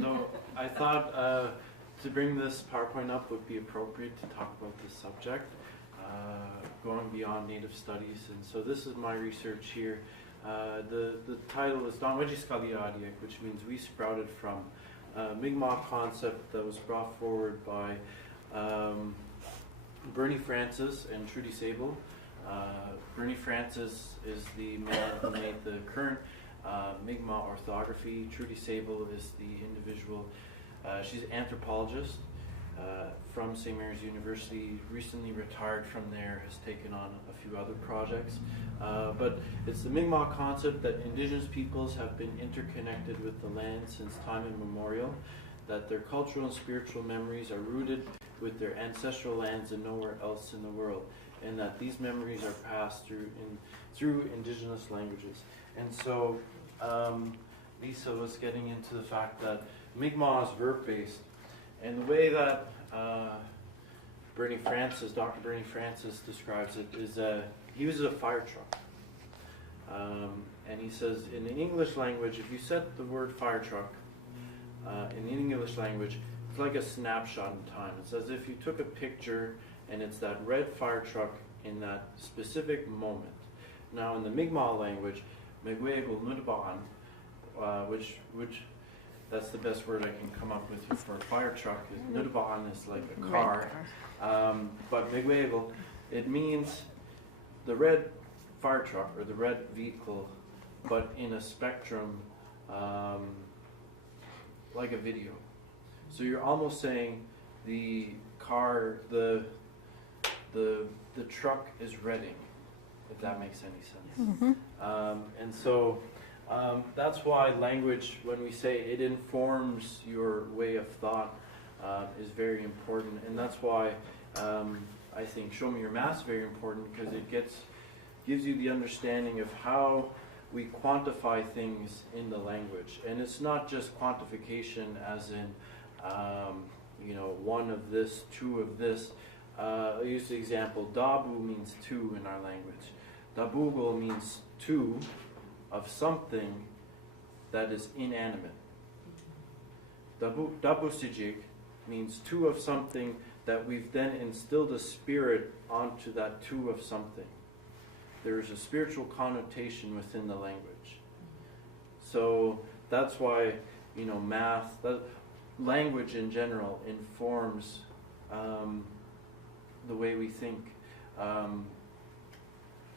So I thought to bring this PowerPoint up would be appropriate to talk about this subject, going beyond Native studies. And so this is my research here. The title is Danwaji Skaliadiak, which means we sprouted from a Mi'kmaq concept that was brought forward by Bernie Francis and Trudy Sable. Bernie Francis is the man who made the current Mi'kmaq orthography. Trudy Sable is the individual. She's an anthropologist from St. Mary's University, recently retired from there, has taken on a few other projects. But it's the Mi'kmaq concept that Indigenous peoples have been interconnected with the land since time immemorial, that their cultural and spiritual memories are rooted with their ancestral lands and nowhere else in the world, and that these memories are passed through Indigenous languages. And so Lisa was getting into the fact that Mi'kmaq is verb-based, and the way that Dr. Bernie Francis describes it is he uses a fire truck. And he says in the English language, if you set the word fire truck in the English language, it's like a snapshot in time. It's as if you took a picture and it's that red fire truck in that specific moment. Now in the Mi'kmaq language, Megwegul Nudban, which that's the best word I can come up with for a fire truck. Nudban is like a car, but Megwegul, it means the red fire truck or the red vehicle, but in a spectrum like a video. So you're almost saying the car, the truck is reading, if that makes any sense. Mm-hmm. And so that's why language, when we say it informs your way of thought, is very important. And that's why I think Show Me Your Math is very important, because it gives you the understanding of how we quantify things in the language. And it's not just quantification as in, one of this, two of this. I'll use the example, Dabu means two in our language. Dabugul means two of something that is inanimate. Dabusijik means two of something that we've then instilled a spirit onto that two of something. There is a spiritual connotation within the language. So that's why, math, language in general informs the way we think.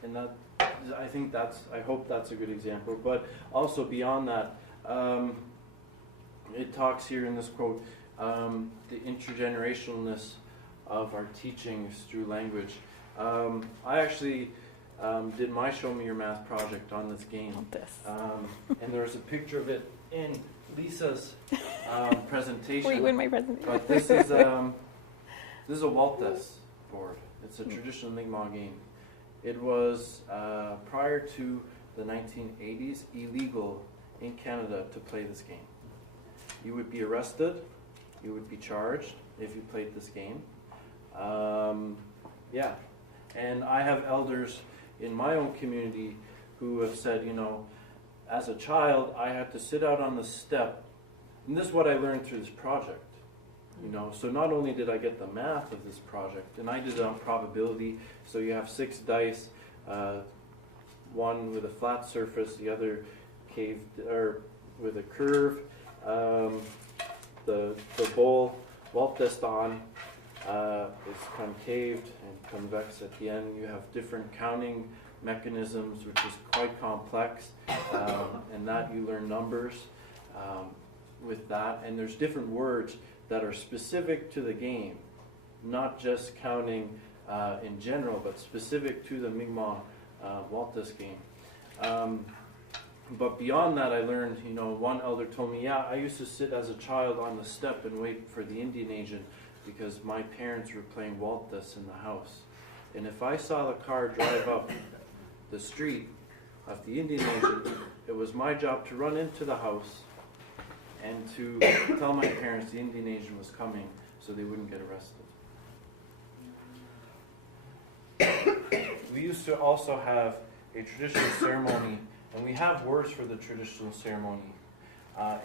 And that, I hope that's a good example. But also beyond that, it talks here in this quote, the intergenerationalness of our teachings through language. I actually did my Show Me Your Math project on this game. And there was a picture of it in Lisa's presentation. Were you in my presentation? But this is a Waltess board. It's a traditional Mi'kmaq game. It was, prior to the 1980s, illegal in Canada to play this game. You would be arrested, you would be charged if you played this game. Yeah, and I have elders in my own community who have said, as a child, I had to sit out on the step, and this is what I learned through this project. So not only did I get the math of this project, and I did it on probability, so you have 6 dice, one with a flat surface, the other caved or with a curve. The bowl, Waltestan, is concaved and convex at the end. You have different counting mechanisms, which is quite complex, and that you learn numbers with that. And there's different words that are specific to the game, not just counting in general, but specific to the Mi'kmaq Waltess game. But beyond that, I learned, one elder told me, I used to sit as a child on the step and wait for the Indian agent because my parents were playing Waltess in the house. And if I saw the car drive up the street of the Indian agent, it was my job to run into the house and to tell my parents the Indian agent was coming so they wouldn't get arrested. We used to also have a traditional ceremony, and we have words for the traditional ceremony.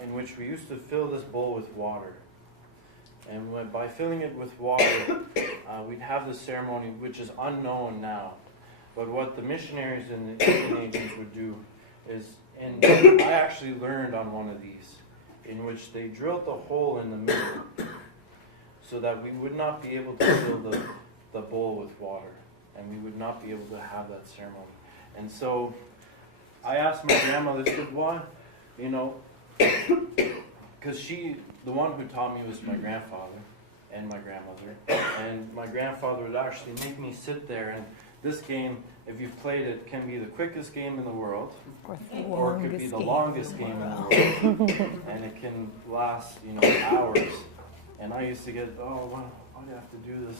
in which we used to fill this bowl with water. And by filling it with water, we'd have this ceremony, which is unknown now. But what the missionaries and the Indian agents would do is, and I actually learned on one of these, in which they drilled the hole in the middle so that we would not be able to fill the bowl with water, and we would not be able to have that ceremony. And so I asked my grandmother, I said, why? You know, because the one who taught me was my grandfather and my grandmother. And my grandfather would actually make me sit there, and this game, if you've played it, can be the quickest game in the world, or it could be the longest game in the world, and it can last, hours. And I used to get, why do you have to do this,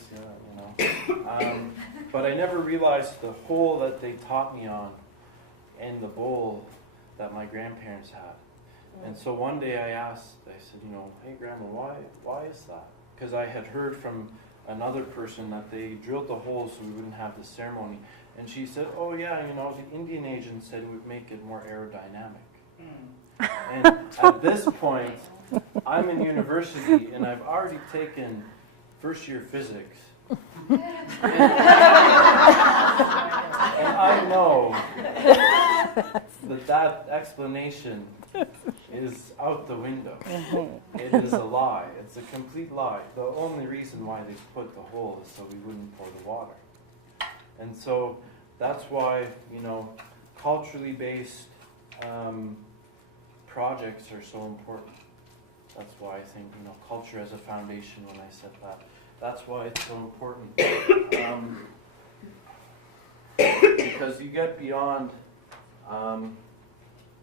but I never realized the hole that they taught me on in the bowl that my grandparents had. And so one day I said, hey Grandma, why is that? Because I had heard from another person that they drilled the hole so we wouldn't have the ceremony. And she said, oh yeah, the Indian agent said it would make it more aerodynamic. And at this point, I'm in university and I've already taken first year physics. And I know that explanation is out the window. It is a lie. It's a complete lie. The only reason why they put the hole is so we wouldn't pour the water. And so that's why, culturally based projects are so important. That's why I think, culture as a foundation, when I said that. That's why it's so important. Because you get beyond,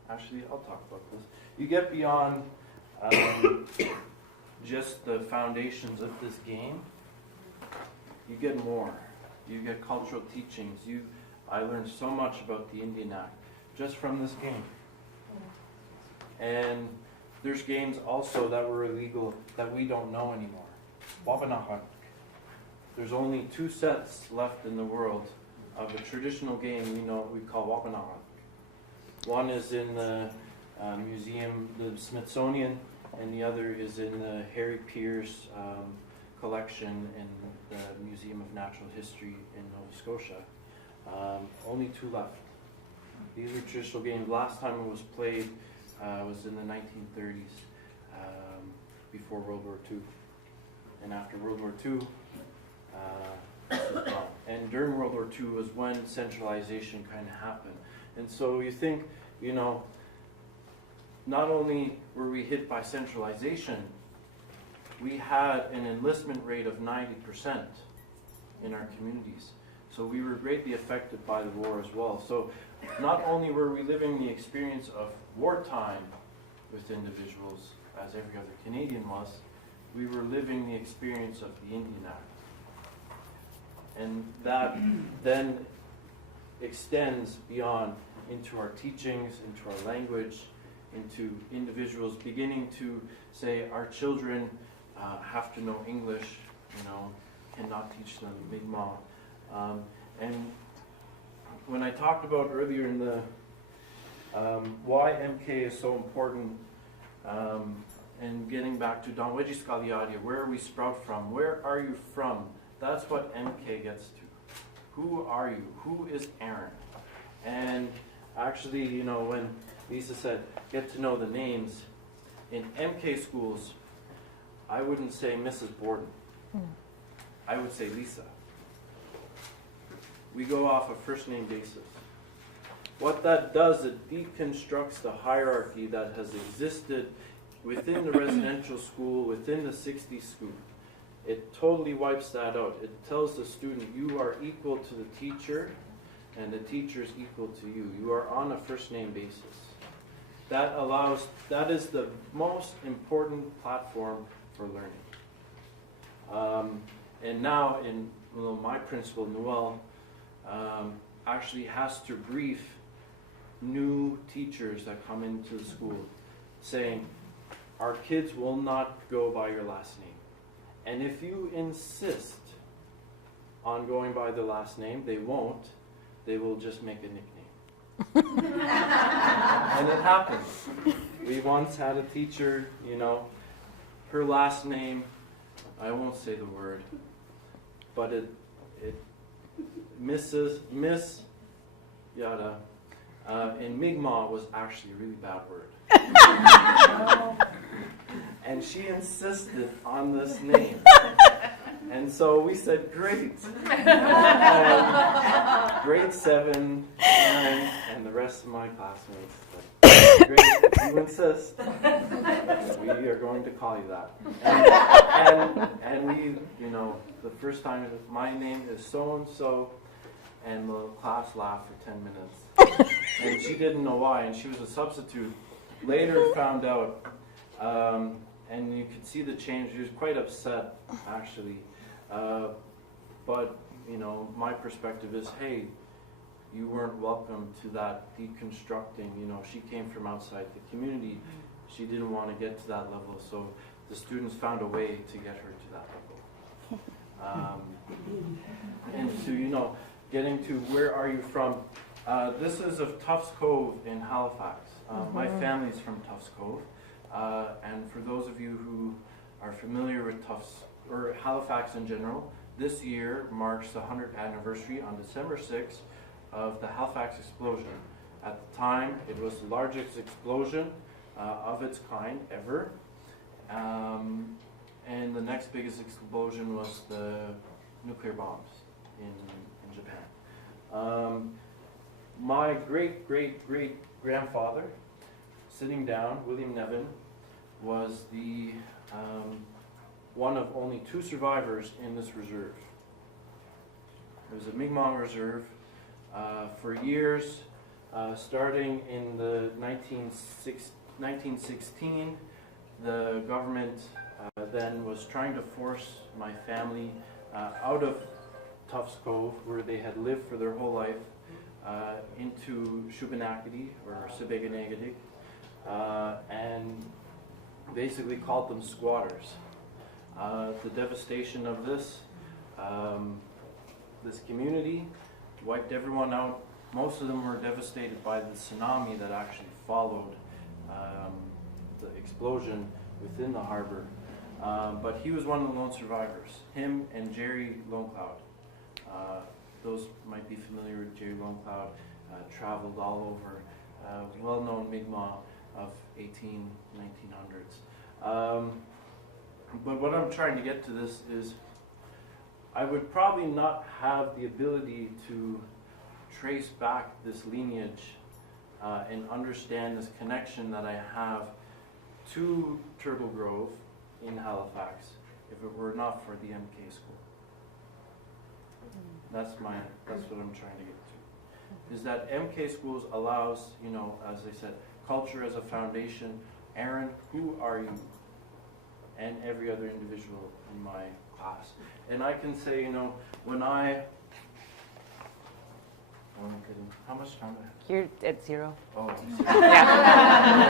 actually, I'll talk about this. You get beyond just the foundations of this game. You get more. You get cultural teachings. I learned so much about the Indian Act just from this game. And there's games also that were illegal that we don't know anymore. Wabanahak. There's only 2 sets left in the world of a traditional game we call Wabanahak. One is in the museum, the Smithsonian, and the other is in the Harry Pierce collection in the Museum of Natural History in Nova Scotia. Only 2 left. These are traditional games. Last time it was played was in the 1930s, before World War II. And after World War II, and during World War II was when centralization kind of happened. And so you think, not only were we hit by centralization, we had an enlistment rate of 90% in our communities. So we were greatly affected by the war as well. So not only were we living the experience of wartime with individuals, as every other Canadian was, we were living the experience of the Indian Act. And that then extends beyond into our teachings, into our language, into individuals beginning to say our children have to know English, cannot teach them Mi'kmaq. And when I talked about earlier in the why MK is so important, and getting back to Danweji Skaliadia, where we sprout from, where are you from? That's what MK gets to. Who are you? Who is Aaron? And actually, when Lisa said, get to know the names, in MK schools, I wouldn't say Mrs. Borden. I would say Lisa. We go off a first name basis. What that does, it deconstructs the hierarchy that has existed within the residential school, within the 60s school. It totally wipes that out. It tells the student you are equal to the teacher and the teacher is equal to you. You are on a first name basis. That is the most important platform for learning. And now my principal, Noel, actually has to brief new teachers that come into the school saying, our kids will not go by your last name. And if you insist on going by the last name, they won't. They will just make a nickname. And it happens. we once had a teacher, her last name, I won't say the word, but it Miss Yada, in Mi'kmaq was actually a really bad word. And she insisted on this name. And so we said, great. And grade 7, 9, and the rest of my classmates said, great, you insist. We are going to call you that. And we, the first time, my name is so-and-so, and the class laughed for 10 minutes. And she didn't know why, and she was a substitute. Later found out, and you could see the change. She was quite upset, actually. But, my perspective is, hey, you weren't welcome to that deconstructing. She came from outside the community. She didn't want to get to that level, so the students found a way to get her to that level. And to, getting to where are you from? This is of Tufts Cove in Halifax. My family's from Tufts Cove. And for those of you who are familiar with Tufts, or Halifax in general, this year marks the 100th anniversary on December 6th of the Halifax explosion. At the time, it was the largest explosion of its kind ever. And the next biggest explosion was the nuclear bombs in Japan. My great-great-great-grandfather, sitting down, William Nevin, was the one of only 2 survivors in this reserve. It was a Mi'kmaq reserve for years, starting in the 1916. The government then was trying to force my family out of Tufts Cove, where they had lived for their whole life, into Shubenacadie or Sibeganagadig, and basically called them squatters. The devastation of this community wiped everyone out. Most of them were devastated by the tsunami that actually followed the explosion within the harbor. But he was one of the lone survivors. Him and Jerry Lonecloud. Those might be familiar with Jerry Lonecloud. Traveled all over. Well-known Mi'kmaq of 1900s. But what I'm trying to get to this is, I would probably not have the ability to trace back this lineage and understand this connection that I have to Turtle Grove in Halifax if it were not for the MK school. That's what I'm trying to get to. Is that MK schools allows, as I said, culture as a foundation. Aaron, who are you? And every other individual in my class. And I can say, when I... How much time do I have? You're at 0. Oh, Yeah.